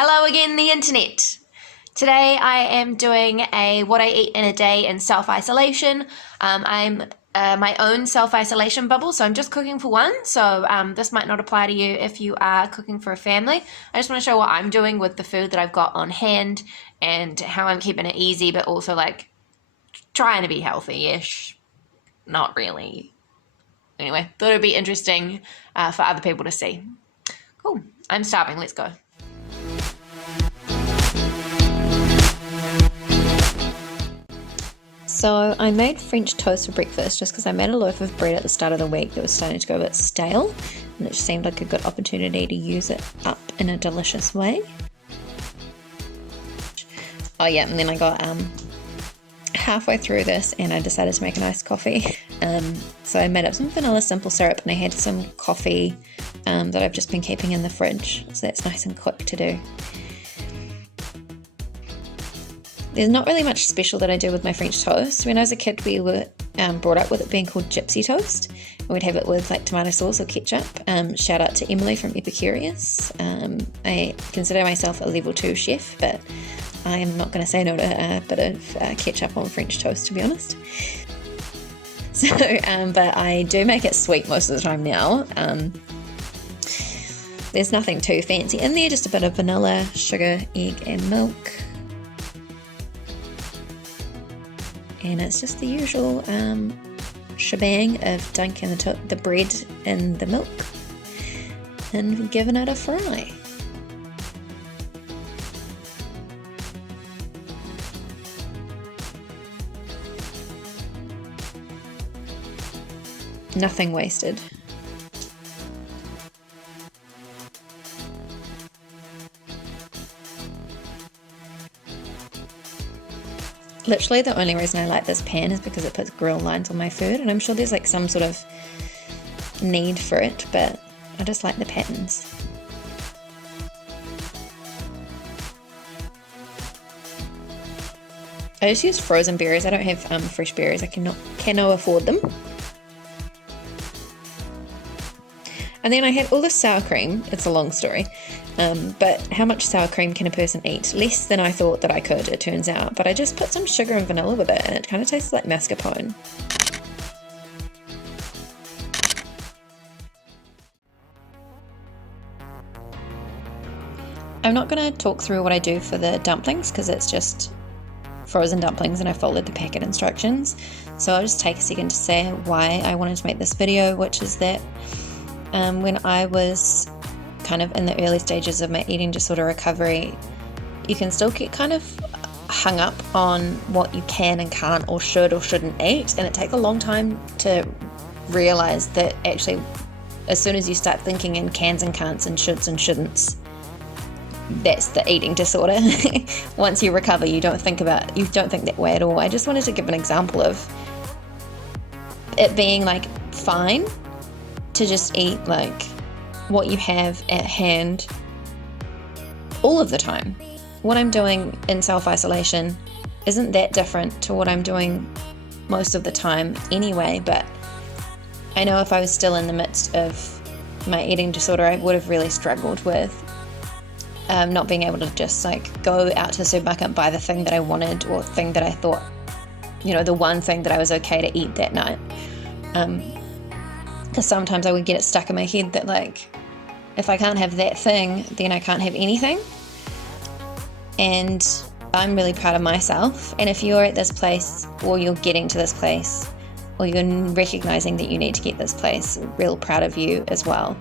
Hello again, the internet. Today I am doing a what I eat in a day in self-isolation. I'm my own self-isolation bubble, so I'm just cooking for one. So this might not apply to you if you are cooking for a family. I just want to show what I'm doing with the food that I've got on hand and how I'm keeping it easy, but also like trying to be healthy-ish. Not really. Anyway, thought it'd be interesting for other people to see. Cool. I'm starving. Let's go. So I made French toast for breakfast just because I made a loaf of bread at the start of the week that was starting to go a bit stale, and it just seemed like a good opportunity to use it up in a delicious way. Oh yeah, and then I got halfway through this and I decided to make an iced coffee. So I made up some vanilla simple syrup and I had some coffee that I've just been keeping in the fridge, so that's nice and quick to do. There's not really much special that I do with my French toast. When I was a kid, we were brought up with it being called gypsy toast. And we'd have it with like tomato sauce or ketchup. Shout out to Emily from Epicurious. I consider myself a level 2 chef, but I am not going to say no to a bit of ketchup on French toast, to be honest. So, but I do make it sweet most of the time now. There's nothing too fancy in there, just a bit of vanilla, sugar, egg and milk. And it's just the usual shebang of dunking the bread in the milk and giving it a fry. Nothing wasted. Literally the only reason I like this pan is because it puts grill lines on my food, and I'm sure there's like some sort of need for it, but I just like the patterns. I just use frozen berries. I don't have fresh berries. I cannot afford them. And then I had all this sour cream. It's a long story. But how much sour cream can a person eat? Less than I thought that I could, it turns out. But I just put some sugar and vanilla with it, and it kind of tastes like mascarpone. I'm not going to talk through what I do for the dumplings because it's just frozen dumplings and I followed the packet instructions. So I'll just take a second to say why I wanted to make this video, which is that when I was kind of in the early stages of my eating disorder recovery, you can still get kind of hung up on what you can and can't or should or shouldn't eat, and it takes a long time to realize that actually as soon as you start thinking in cans and can'ts and shoulds and shouldn'ts, that's the eating disorder. Once you recover, you don't think that way at all. I just wanted to give an example of it being like fine to just eat like what you have at hand all of the time. What I'm doing in self-isolation isn't that different to what I'm doing most of the time anyway, but I know if I was still in the midst of my eating disorder, I would have really struggled with not being able to just like go out to the supermarket and buy the thing that I wanted or thing that I thought, the one thing that I was okay to eat that night. Because sometimes I would get it stuck in my head that like, if I can't have that thing, then I can't have anything. And I'm really proud of myself. And if you're at this place, or you're getting to this place, or you're recognizing that you need to get this place, I'm real proud of you as well.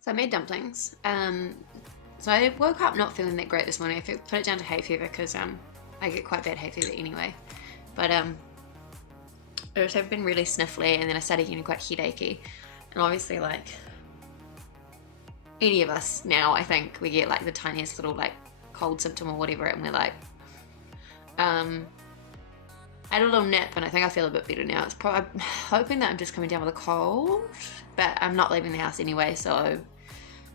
So I made dumplings. So I woke up not feeling that great this morning. I put it down to hay fever because I get quite bad hay fever anyway. But I've been really sniffly, and then I started getting quite headachy. And obviously, like, any of us now, I think, we get, like, the tiniest little, like, cold symptom or whatever, and we're like, I had a little nap, and I think I feel a bit better now. I'm hoping that I'm just coming down with a cold, but I'm not leaving the house anyway, so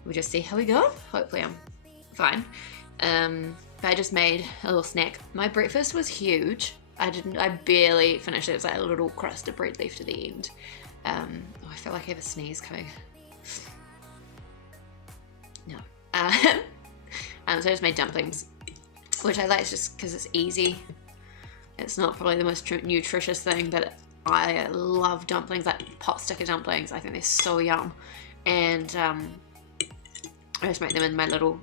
we'll just see how we go. Hopefully I'm fine. But I just made a little snack. My breakfast was huge. I barely finished it. It was like a little crust of bread left at the end. I feel like I have a sneeze coming. No. So I just made dumplings, which I like just because it's easy. It's not probably the most nutritious thing, but I love dumplings, like pot sticker dumplings. I think they're so yum. And I just make them in my little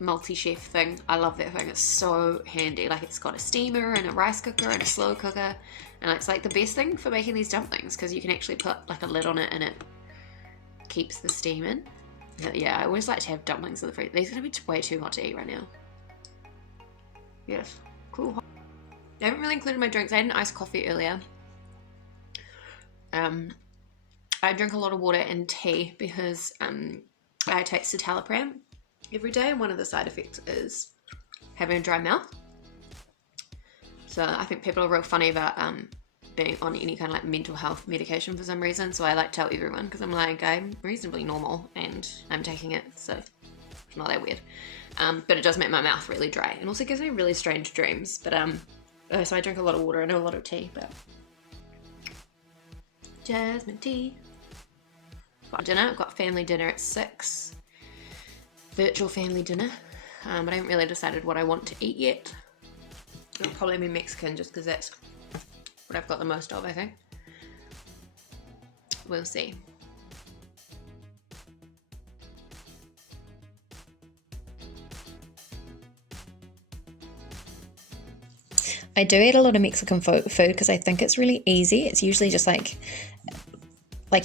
multi-chef thing. I love that thing. It's so handy. Like, it's got a steamer and a rice cooker and a slow cooker, and it's like the best thing for making these dumplings because you can actually put like a lid on it and it keeps the steam in. But yeah, I always like to have dumplings in the fridge. These are gonna be way too hot to eat right now. Yes, cool. I haven't really included my drinks. I had an iced coffee earlier. I drink a lot of water and tea because I take citalopram every day, and one of the side effects is having a dry mouth. So I think people are real funny about being on any kind of like mental health medication for some reason. So I like to tell everyone because I'm like, I'm reasonably normal and I'm taking it, so it's not that weird. But it does make my mouth really dry, and also gives me really strange dreams. But so I drink a lot of water and a lot of tea. But jasmine tea. Got dinner. I've got family dinner at 6. Virtual family dinner. I haven't really decided what I want to eat yet. It'll probably be Mexican just because that's what I've got the most of, I think. We'll see. I do eat a lot of Mexican food because I think it's really easy. It's usually just like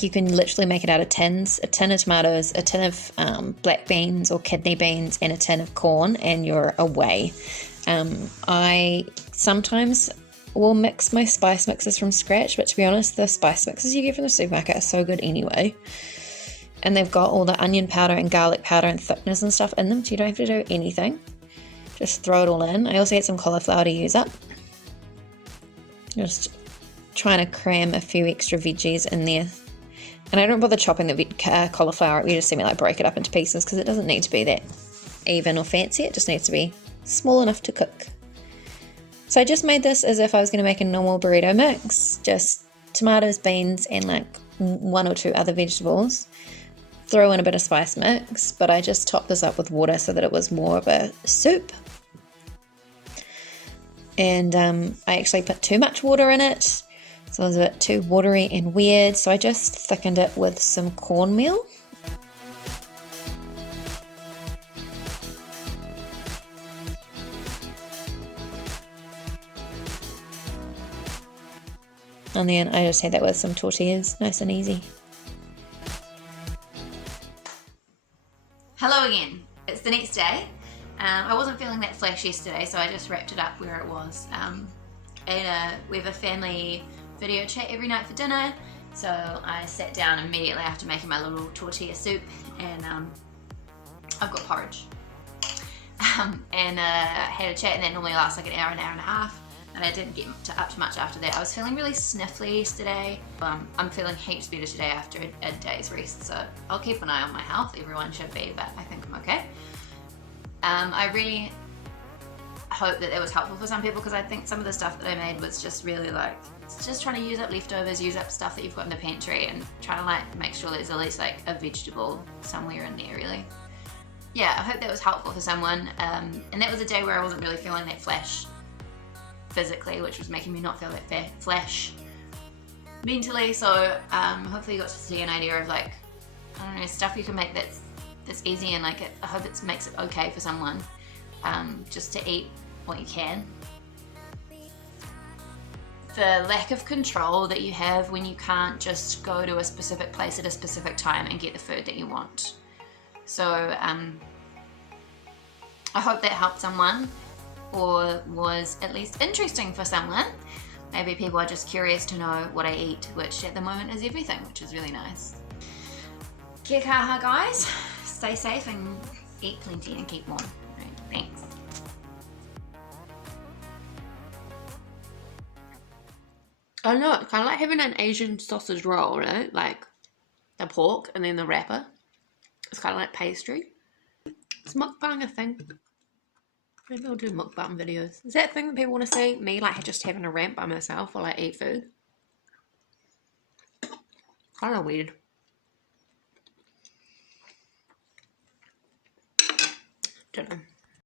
you can literally make it out of tins, a tin of tomatoes, a tin of black beans or kidney beans, and a tin of corn, and you're away. I sometimes will mix my spice mixes from scratch, but to be honest, the spice mixes you get from the supermarket are so good anyway. And they've got all the onion powder and garlic powder and thickness and stuff in them, so you don't have to do anything. Just throw it all in. I also get some cauliflower to use up. Just trying to cram a few extra veggies in there. And I don't bother chopping the cauliflower. You just see me like break it up into pieces because it doesn't need to be that even or fancy. It just needs to be small enough to cook. So I just made this as if I was going to make a normal burrito mix. Just tomatoes, beans, and like 1 or 2 other vegetables. Throw in a bit of spice mix, but I just topped this up with water so that it was more of a soup. And I actually put too much water in it, so it was a bit too watery and weird, so I just thickened it with some cornmeal. And then I just had that with some tortillas, nice and easy. Hello again. It's the next day. I wasn't feeling that flash yesterday, so I just wrapped it up where it was. We have a family video chat every night for dinner, so I sat down immediately after making my little tortilla soup, and I've got porridge. And had a chat, and that normally lasts like an hour and a half, and I didn't get up to much after that. I was feeling really sniffly yesterday. I'm feeling heaps better today after a day's rest, so I'll keep an eye on my health. Everyone should be, but I think I'm okay. I really hope that was helpful for some people, because I think some of the stuff that I made was just really like, it's just trying to use up leftovers, use up stuff that you've got in the pantry, and trying to like make sure there's at least like a vegetable somewhere in there, really. Yeah, I hope that was helpful for someone. And that was a day where I wasn't really feeling that flash physically, which was making me not feel that flash mentally. So hopefully you got to see an idea of like, I don't know, stuff you can make that's easy, and like I hope it makes it okay for someone just to eat what you can. The lack of control that you have when you can't just go to a specific place at a specific time and get the food that you want. So I hope that helped someone, or was at least interesting for someone. Maybe people are just curious to know what I eat, which at the moment is everything, which is really nice. Kia kaha, guys. Stay safe and eat plenty and keep warm. Right, thanks. I know, it's kind of like having an Asian sausage roll, right? Like the pork and then the wrapper. It's kind of like pastry. Is mukbang a thing? Maybe I'll do mukbang videos. Is that a thing that people want to see? Me like just having a rant by myself while I eat food? Kind of weird. Don't know.